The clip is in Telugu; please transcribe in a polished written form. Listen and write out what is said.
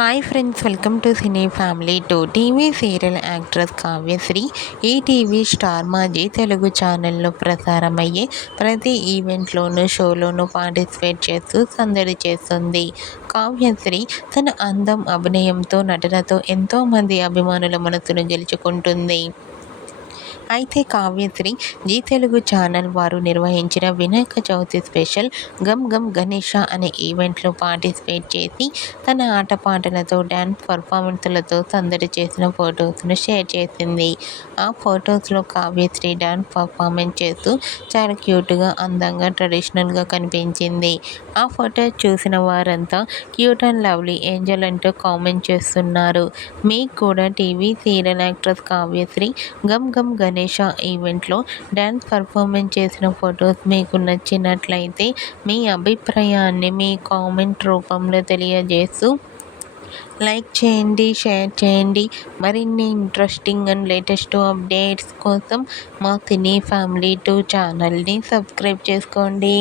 Hi friends, welcome to cine family two. TV serial actress Kavyasri ETV star మాజీ తెలుగు ఛానల్లో ప్రసారమయ్యే ప్రతి ఈవెంట్లోనూ షోలోనూ పార్టిసిపేట్ చేస్తూ సందడి చేస్తుంది. కావ్యశ్రీ తన అందం, అభినయంతో, నటనతో ఎంతోమంది అభిమానుల మనసును గెలుచుకుంటుంది. అయితే కావ్యశ్రీ జీ తెలుగు ఛానల్ వారు నిర్వహించిన వినాయక చవితి స్పెషల్ గమ్ గమ్ గణేష అనే ఈవెంట్లో పార్టిసిపేట్ చేసి తన ఆటపాటలతో, డ్యాన్స్ పర్ఫార్మెన్స్లతో సందడి చేసిన ఫొటోస్ను షేర్ చేసింది. ఆ ఫొటోస్లో కావ్యశ్రీ డ్యాన్స్ పర్ఫార్మెన్స్ చేస్తూ చాలా క్యూట్గా, అందంగా, ట్రెడిషనల్గా కనిపించింది. ఆ ఫొటోస్ చూసిన వారంతా క్యూట్ అండ్ లవ్లీ ఏంజల్ అంటూ కామెంట్ చేస్తున్నారు. మీకు కూడా TV serial actress Kavyasri Gam Gam Ganesha ఈవెంట్లో డ్యాన్స్ పర్ఫార్మెన్స్ చేసిన ఫొటోస్ మీకు నచ్చినట్లయితే మీ అభిప్రాయాన్ని మీ కామెంట్ రూపంలో తెలియజేస్తూ లైక్ చేయండి, షేర్ చేయండి. మరిన్ని ఇంట్రెస్టింగ్ అండ్ లేటెస్ట్ అప్డేట్స్ కోసం మా సినీ ఫ్యామిలీ 2 ఛానల్ని సబ్స్క్రైబ్ చేసుకోండి.